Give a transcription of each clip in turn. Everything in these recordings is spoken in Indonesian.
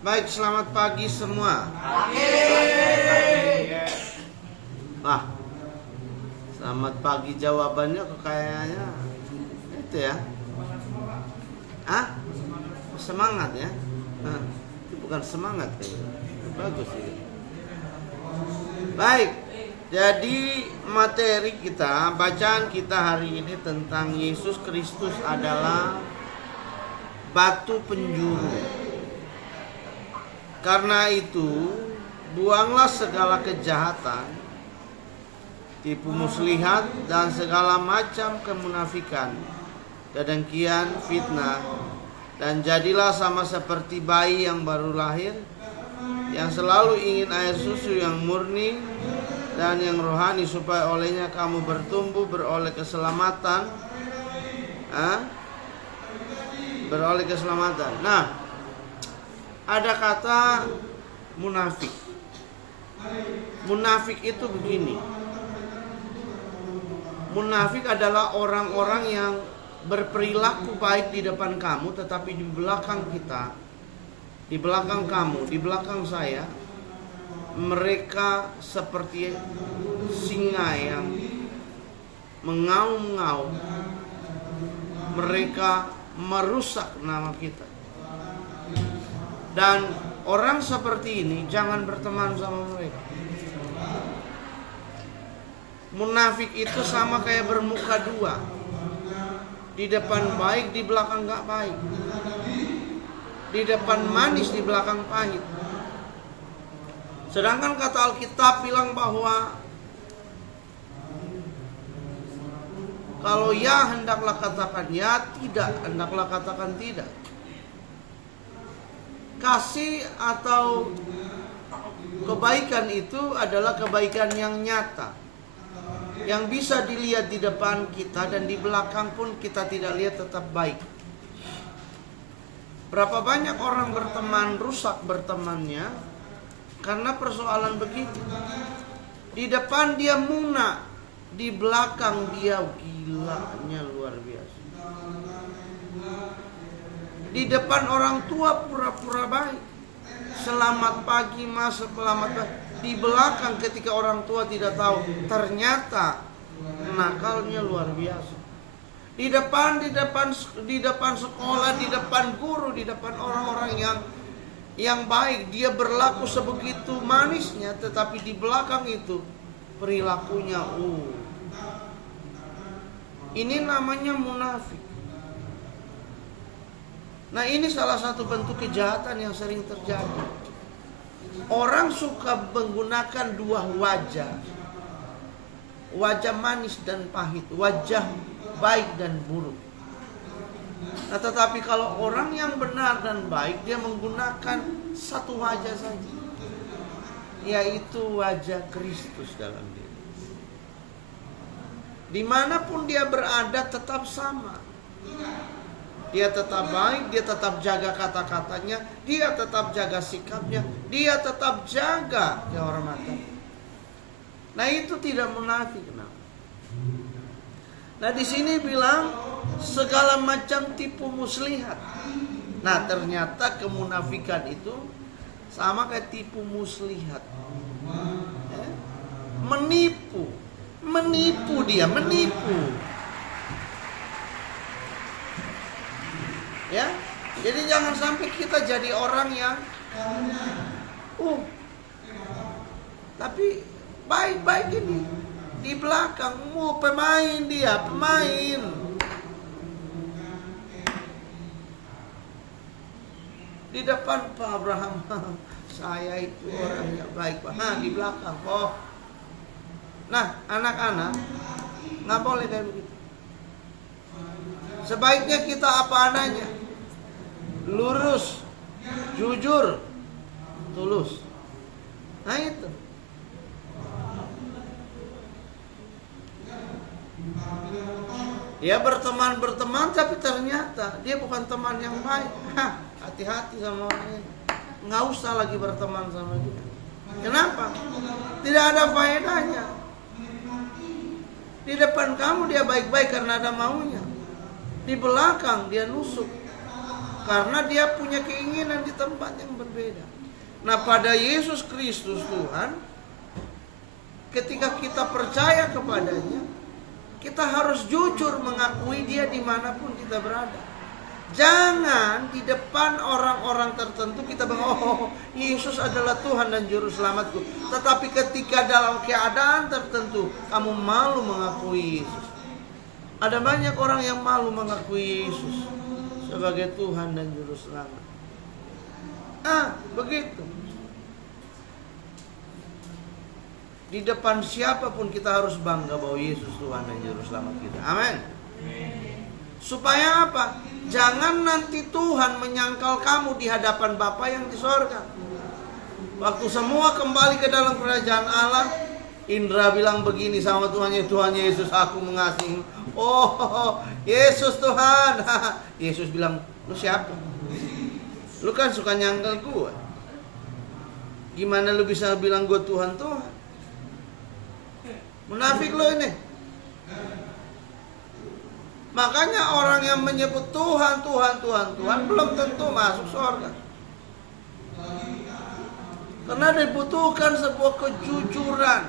Baik, selamat pagi semua. Wah, selamat pagi jawabannya kok kayaknya itu ya. Semangat ya. Itu bukan semangat kayaknya. Bagus ini. Baik, jadi materi kita, bacaan kita hari ini tentang Yesus Kristus adalah batu penjuru. Karena itu, buanglah segala kejahatan, tipu muslihat, dan segala macam kemunafikan, kedengkian, fitnah, dan jadilah sama seperti bayi yang baru lahir, yang selalu ingin air susu yang murni dan yang rohani, supaya olehnya kamu bertumbuh beroleh keselamatan. Beroleh keselamatan. Nah, ada kata munafik. Munafik itu begini. Munafik adalah orang-orang yang berperilaku baik di depan kamu, tetapi di belakang kita, di belakang kamu, di belakang saya, mereka seperti singa yang mengaum-ngaum. Mereka merusak nama kita. Dan orang seperti ini jangan berteman sama mereka. Munafik itu sama kayak bermuka dua. Di depan baik, di belakang gak baik. Di depan manis, di belakang pahit. Sedangkan kata Alkitab bilang bahwa kalau ya hendaklah katakan ya, tidak hendaklah katakan tidak. Kasih atau kebaikan itu adalah kebaikan yang nyata, yang bisa dilihat di depan kita dan di belakang pun kita tidak lihat tetap baik. Berapa banyak orang berteman rusak bertemannya karena persoalan begitu. Di depan dia muna, di belakang dia gilanya luar biasa. Di depan orang tua pura-pura baik. Selamat pagi mas, selamat pagi. Di belakang ketika orang tua tidak tahu, ternyata nakalnya luar biasa. Di depan sekolah, di depan guru, di depan orang-orang yang baik, dia berlaku sebegitu manisnya, tetapi di belakang itu perilakunya ini namanya munafik. Nah, ini salah satu bentuk kejahatan yang sering terjadi. Orang suka menggunakan dua wajah. Wajah manis dan pahit, wajah baik dan buruk. Nah, tetapi kalau orang yang benar dan baik, dia menggunakan satu wajah saja, yaitu wajah Kristus dalam diri. Dimanapun dia berada tetap sama. Dia tetap baik, dia tetap jaga kata-katanya, dia tetap jaga sikapnya, dia tetap jaga kehormatan. Nah, itu tidak munafik. Nah, di sini bilang segala macam tipu muslihat. Nah, ternyata kemunafikan itu sama kayak tipu muslihat. Menipu dia, menipu. Ya, jadi jangan sampai kita jadi orang yang tapi baik-baik ini di belakang pemain. Di depan Pak Abraham, saya itu orangnya baik Pak. Di belakang Nah, anak-anak nggak boleh kayak begitu. Sebaiknya kita apa adanya, lurus, jujur, tulus. Nah, itu. Dia berteman tapi ternyata dia bukan teman yang baik. Hati-hati sama orang ini. Nggak usah lagi berteman sama dia. Kenapa? Tidak ada faedahnya. Di depan kamu dia baik-baik karena ada maunya. Di belakang dia nusuk Karena dia punya keinginan di tempat yang berbeda. Nah, pada Yesus Kristus Tuhan, ketika kita percaya kepadanya, kita harus jujur mengakui dia dimanapun kita berada. Jangan di depan orang-orang tertentu kita bilang, oh Yesus adalah Tuhan dan Juru Selamatku. Tetapi ketika dalam keadaan tertentu kamu malu mengakui Yesus. Ada banyak orang yang malu mengakui Yesus sebagai Tuhan dan Juru Selamat. Begitu. Di depan siapapun kita harus bangga bahwa Yesus Tuhan dan Juru Selamat kita. Amin. Supaya apa? Jangan nanti Tuhan menyangkal kamu di hadapan Bapa yang di sorga. Waktu semua kembali ke dalam kerajaan Allah, Indra bilang begini sama Tuhannya, Tuhan Yesus, aku mengasihi. Oh, Yesus Tuhan. Yesus bilang, lu siapa? Lu kan suka nyangkal gue. Gimana lu bisa bilang gue Tuhan? Munafik lo ini. Makanya orang yang menyebut Tuhan belum tentu masuk surga. Karena dibutuhkan sebuah kejujuran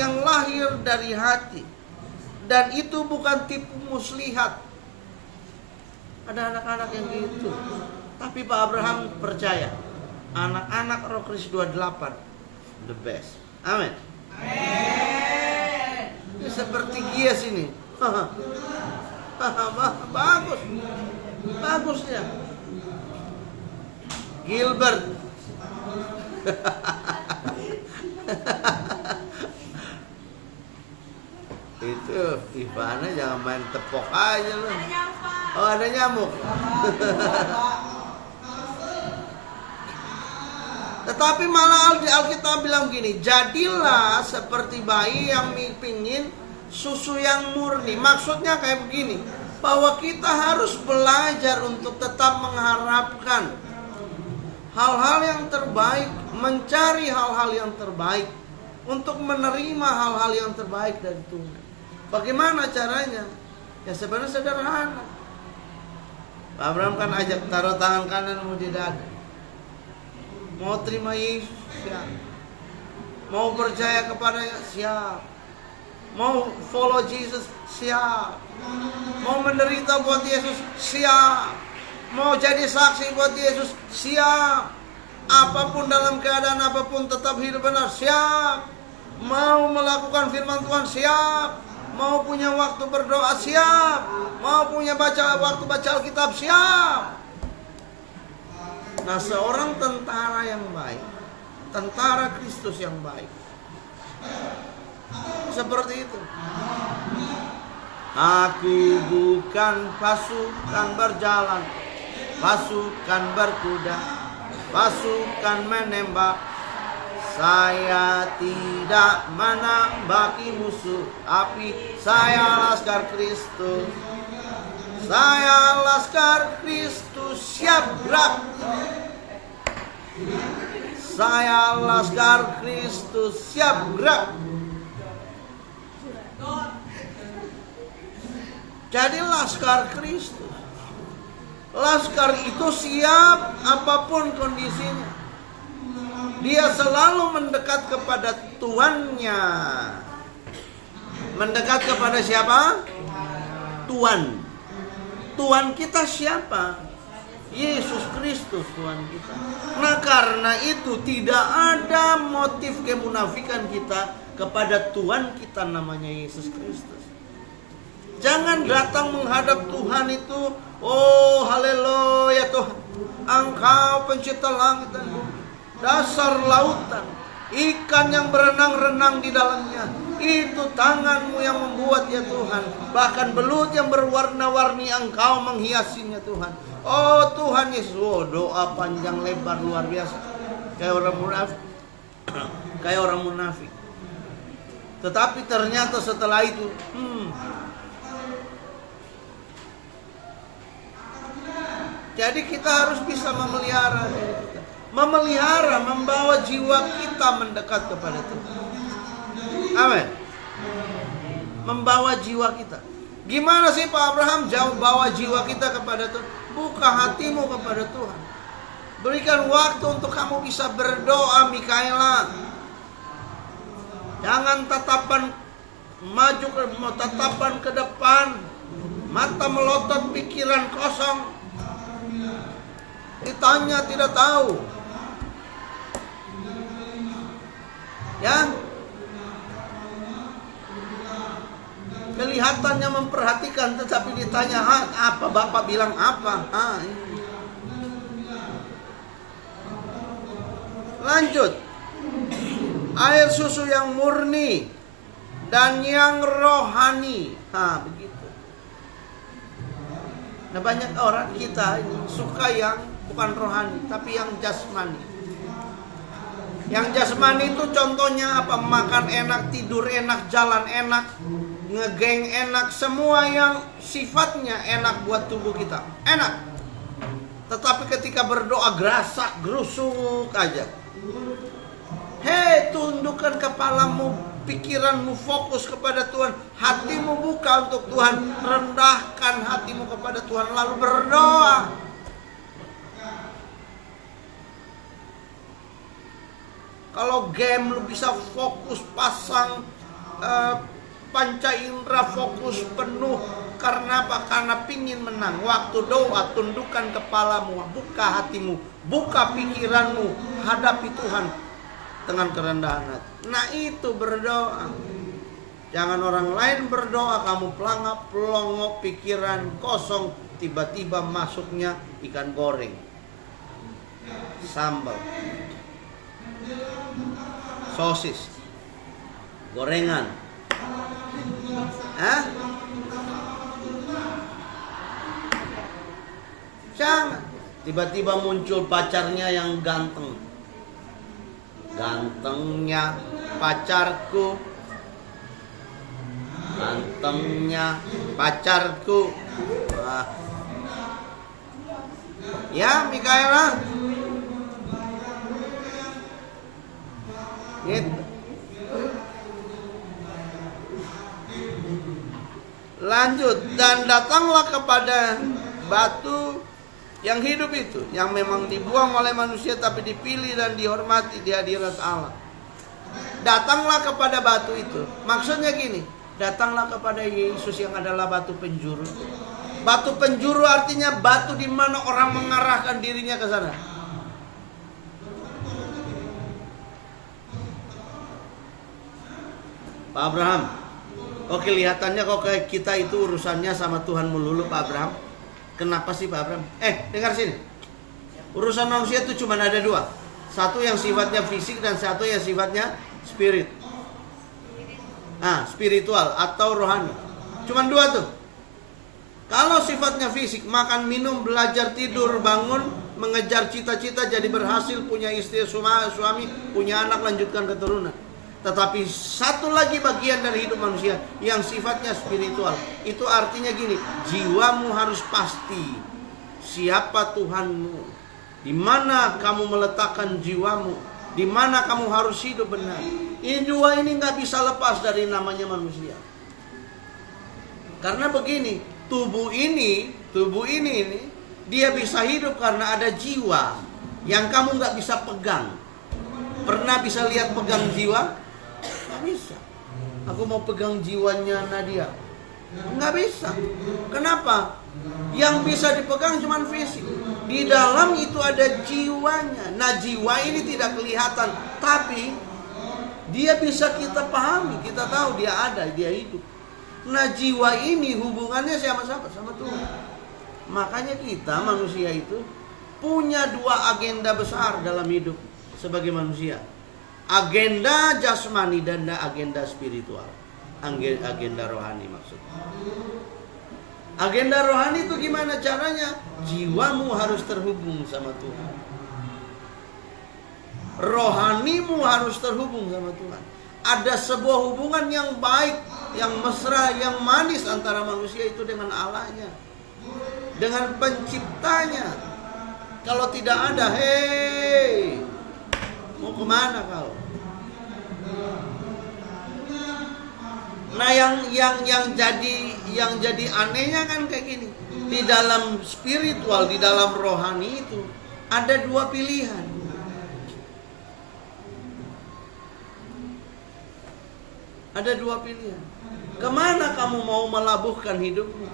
yang lahir dari hati. Dan itu bukan tipu muslihat. Ada anak-anak yang gitu. Tapi Pak Abraham percaya, anak-anak Roh Kris 28 the best. Amin. Ini seperti Gias ini. Bagus ya. Gilbert. Itu Ivana jangan main tepok aja lu. Oh, ada nyamuk. Tetapi malah Alkitab bilang gini, jadilah seperti bayi yang pingin susu yang murni. Maksudnya kayak begini, bahwa kita harus belajar untuk tetap mengharapkan hal-hal yang terbaik, mencari hal-hal yang terbaik, untuk menerima hal-hal yang terbaik dari Tuhan. Bagaimana caranya? Ya sebenarnya sederhana. Pak Abraham kan ajak taruh tangan kananmu di dada. Mau terima Yesus? Siap. Mau percaya kepadanya? Siap. Mau follow Jesus? Siap. Mau menderita buat Yesus? Siap. Mau jadi saksi buat Yesus? Siap. Apapun dalam keadaan apapun tetap hidup benar? Siap. Mau melakukan firman Tuhan? Siap. Mau punya waktu berdoa? Siap. Mau punya waktu baca Alkitab? Siap. Nah, seorang tentara yang baik, tentara Kristus yang baik, seperti itu. Aku bukan pasukan berjalan, pasukan berkuda, pasukan menembak. Saya tidak menembaki musuh, tapi saya laskar Kristus. Saya laskar Kristus siap gerak. Saya laskar Kristus siap gerak. Jadi laskar Kristus. Laskar itu siap apapun kondisinya. Dia selalu mendekat kepada tuannya. Mendekat kepada siapa? Tuan. Tuhan kita siapa? Yesus Kristus Tuhan kita. Nah, karena itu tidak ada motif kemunafikan kita kepada Tuhan kita namanya Yesus Kristus. Jangan datang menghadap Tuhan itu, oh haleluya Tuhan, Engkau pencipta langit dan bumi, dasar lautan, ikan yang berenang-renang di dalamnya. Itu tanganmu yang membuat ya Tuhan. Bahkan belut yang berwarna-warni Engkau menghiasinya Tuhan. Oh Tuhan Yesus. Oh, doa panjang lebar luar biasa. Kayak orang munafik. Kayak orang munafik. Tetapi ternyata setelah itu jadi kita harus bisa memelihara diri kita. Memelihara, membawa jiwa kita mendekat kepada Tuhan. Amin. Membawa jiwa kita. Gimana sih Pak Abraham jauh bawa jiwa kita kepada Tuhan? Buka hatimu kepada Tuhan. Berikan waktu untuk kamu bisa berdoa, Mikaela. Jangan tatapan maju tatapan ke depan, mata melotot, pikiran kosong. Ditanya tidak tahu. Ya. Kelihatannya memperhatikan, tetapi ditanya, apa Bapak bilang apa? Lanjut. Air susu yang murni dan yang rohani. Begitu. Nah, banyak orang kita ini suka yang bukan rohani, tapi yang jasmani. Yang jasmani itu contohnya apa? Makan enak, tidur enak, jalan enak, ngegeng enak, semua yang sifatnya enak buat tubuh kita. Enak. Tetapi ketika berdoa gerasak, gerusuk aja. Hei, tundukkan kepalamu, pikiranmu fokus kepada Tuhan, hatimu buka untuk Tuhan, rendahkan hatimu kepada Tuhan, lalu berdoa. Kalau game lu bisa fokus, pasang panca indera fokus penuh. Karena apa? Karena pingin menang. Waktu doa, tundukkan kepalamu, buka hatimu, buka pikiranmu, hadapi Tuhan dengan kerendahan hati. Nah, itu berdoa. Jangan orang lain berdoa, kamu pelangap, pelongok, pikiran kosong, tiba-tiba masuknya ikan goreng, sambal, sosis, gorengan. Jangan. Tiba-tiba muncul pacarnya yang ganteng. Gantengnya pacarku, gantengnya pacarku. Ya, Mikaela. Gitu. Lanjut, dan datanglah kepada batu yang hidup itu, yang memang dibuang oleh manusia tapi dipilih dan dihormati di hadirat Allah. Datanglah kepada batu itu. Maksudnya gini, datanglah kepada Yesus yang adalah batu penjuru. Batu penjuru artinya batu di mana orang mengarahkan dirinya ke sana. Pak Abraham, kok kelihatannya kok kayak kita itu urusannya sama Tuhan melulu, Pak Abraham? Kenapa sih, Pak Abraham? Dengar sini. Urusan manusia itu cuma ada dua. Satu yang sifatnya fisik dan satu yang sifatnya spirit. Spiritual atau rohani. Cuma dua tuh. Kalau sifatnya fisik, makan, minum, belajar, tidur, bangun, mengejar cita-cita, jadi berhasil, punya istri, suami, punya anak, lanjutkan keturunan. Tetapi satu lagi bagian dari hidup manusia yang sifatnya spiritual. Itu artinya gini, jiwamu harus pasti siapa Tuhanmu, di mana kamu meletakkan jiwamu, di mana kamu harus hidup benar. Ini dua ini nggak bisa lepas dari namanya manusia. Karena begini, tubuh ini dia bisa hidup karena ada jiwa yang kamu nggak bisa pegang. Pernah bisa lihat pegang jiwa? Nggak bisa. Aku mau pegang jiwanya Nadia, nggak bisa. Kenapa? Yang bisa dipegang cuma fisik. Di dalam itu ada jiwanya. Nah, jiwa ini tidak kelihatan, tapi dia bisa kita pahami. Kita tahu dia ada, dia hidup. Nah, jiwa ini hubungannya sama Tuhan. Makanya kita manusia itu punya dua agenda besar dalam hidup sebagai manusia. Agenda jasmani dan agenda spiritual. Agenda rohani maksudnya. Agenda rohani itu gimana caranya? Jiwamu harus terhubung sama Tuhan. Rohanimu harus terhubung sama Tuhan. Ada sebuah hubungan yang baik, yang mesra, yang manis antara manusia itu dengan Allahnya, dengan penciptanya. Kalau tidak ada, mau kemana kau? Nah, yang jadi anehnya kan kayak gini. Di dalam spiritual, di dalam rohani itu ada dua pilihan. Ada dua pilihan. Kemana kamu mau melabuhkan hidupmu?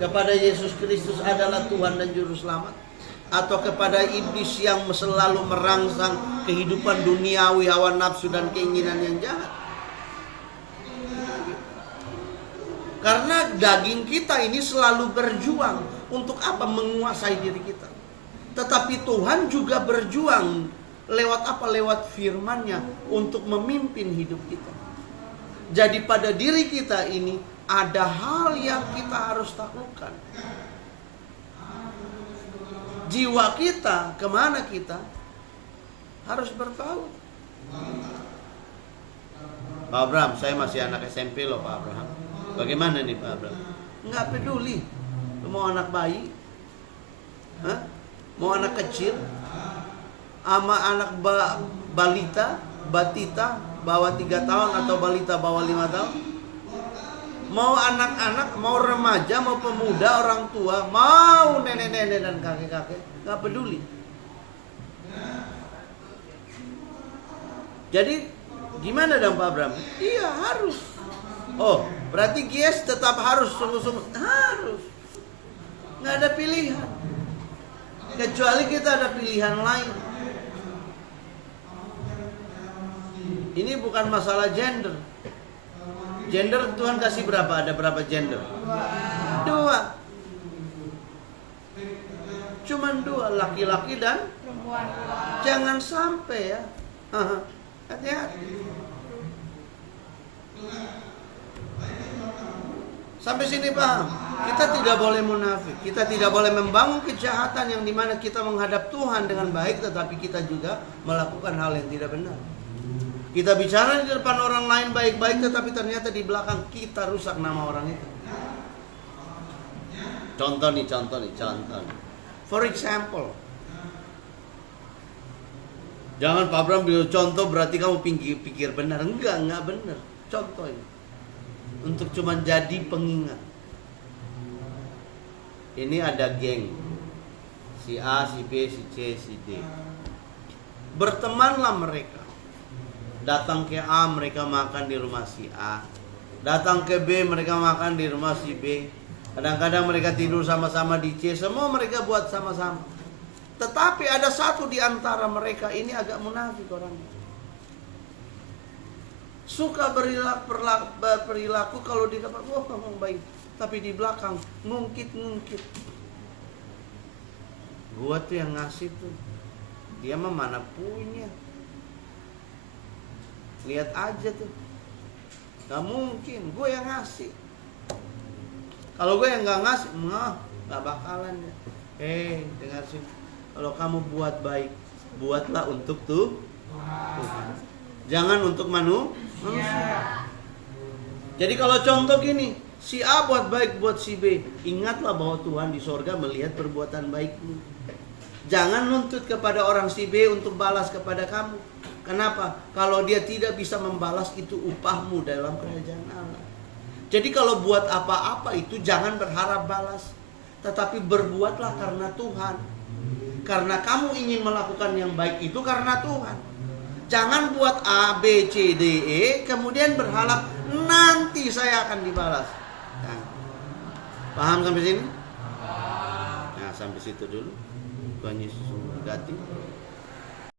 Kepada Yesus Kristus adalah Tuhan dan Juru Selamat, atau kepada iblis yang selalu merangsang kehidupan duniawi, hawa nafsu dan keinginan yang jahat? Karena daging kita ini selalu berjuang untuk apa? Menguasai diri kita. Tetapi Tuhan juga berjuang lewat apa? Lewat firman-Nya untuk memimpin hidup kita. Jadi pada diri kita ini ada hal yang kita harus taklukkan. Jiwa kita, kemana kita? Harus berpaut. Pak Abraham, saya masih anak SMP loh Pak Abraham. Bagaimana nih Pak Abraham? Nggak peduli. Lu mau anak bayi? Hah? Mau anak kecil? Sama anak balita, batita, bawah 3 tahun atau balita bawah 5 tahun? Mau anak-anak, mau remaja, mau pemuda, orang tua, mau nenek-nenek dan kakek-kakek, nggak peduli. Jadi gimana dong Pak Abraham? Iya harus. Oh, berarti GS tetap harus sungguh-sungguh harus. Nggak ada pilihan. Kecuali kita ada pilihan lain. Ini bukan masalah gender. Gender Tuhan kasih berapa? Ada berapa gender? 2. Cuman 2, laki-laki dan perempuan. Jangan sampai ya. Hati-hati. Sampai sini paham? Kita tidak boleh munafik. Kita tidak boleh membangun kejahatan yang dimana kita menghadap Tuhan dengan baik, tetapi kita juga melakukan hal yang tidak benar. Kita bicara di depan orang lain baik-baik, tetapi ternyata di belakang kita rusak nama orang itu. Contoh nih. For example, jangan Pak Abraham bilang contoh berarti kamu pikir benar. Enggak benar. Contoh ini untuk cuman jadi pengingat. Ini ada geng, si A, si B, si C, si D. Bertemanlah mereka. Datang ke A, mereka makan di rumah si A. Datang ke B, mereka makan di rumah si B. Kadang-kadang mereka tidur sama-sama di C. Semua mereka buat sama-sama. Tetapi ada satu di antara mereka ini agak munafik orangnya. Suka perilaku kalau di depan, ngomong baik. Tapi di belakang, ngungkit-ngungkit. Gua tuh yang ngasih tuh. Dia mah mana punya. Lihat aja tuh. Gak mungkin, gue yang ngasih. Kalau gue yang gak ngasih, gak bakalan ya. Dengar sih. Kalau kamu buat baik, buatlah untuk Tuhan. Jangan untuk manusia. Jadi kalau contoh gini, si A buat baik buat si B, ingatlah bahwa Tuhan di sorga melihat perbuatan baikmu. Jangan nuntut kepada orang si B untuk balas kepada kamu. Kenapa? Kalau dia tidak bisa membalas, itu upahmu dalam kerajaan Allah. Jadi kalau buat apa-apa itu jangan berharap balas, tetapi berbuatlah karena Tuhan. Karena kamu ingin melakukan yang baik itu karena Tuhan. Jangan buat A, B, C, D, E, kemudian berharap nanti saya akan dibalas. Nah, paham sampai sini? Nah, sampai situ dulu. Tuhan Yesus memberkati.